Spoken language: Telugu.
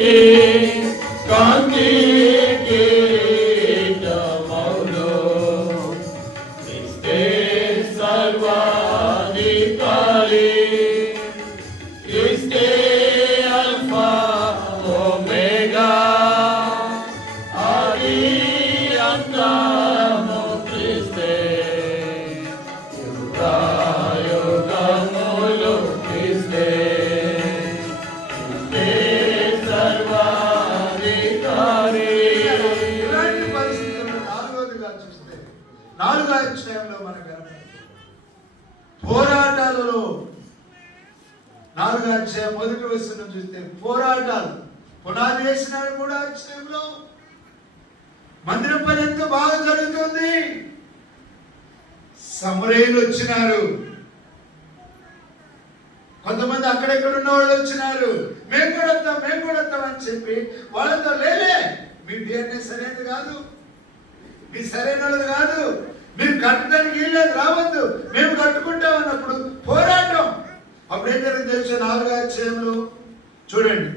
కాంతి కిరీటమౌలో క్రీస్తే సర్వాధికారి, క్రీస్తే అల్ఫా ఒమేగా, ఆది అంతము క్రీస్తే, యుగయుగములు క్రీస్తే. నాలుగో అధ్యాయంలో మనకు పోరాటాలలో, నాలుగో అధ్యాయం మొదటి వచనం చూస్తే పోరాటాలు పునాది వేసినాడు. మూడో అధ్యాయంలో మందిరం పని ఎంత బాగా జరుగుతుంది. సమరయులు వచ్చినారు, కొంతమంది అక్కడెక్కడ ఉన్న వాళ్ళు వచ్చినారు. మేము కూడా వస్తాం అని చెప్పి వాళ్ళతో లేలే, మీ డిఎన్ఏ సరైనది కాదు, మీ సరైన వాళ్ళది కాదు, మీరు కట్టడానికి వీళ్ళది రావద్దు, మేము కట్టుకుంటాం అన్నప్పుడు పోరాటం. అప్పుడు ఏం జరిగింది తెలుసు? నాలుగో అధ్యాయంలో చూడండి.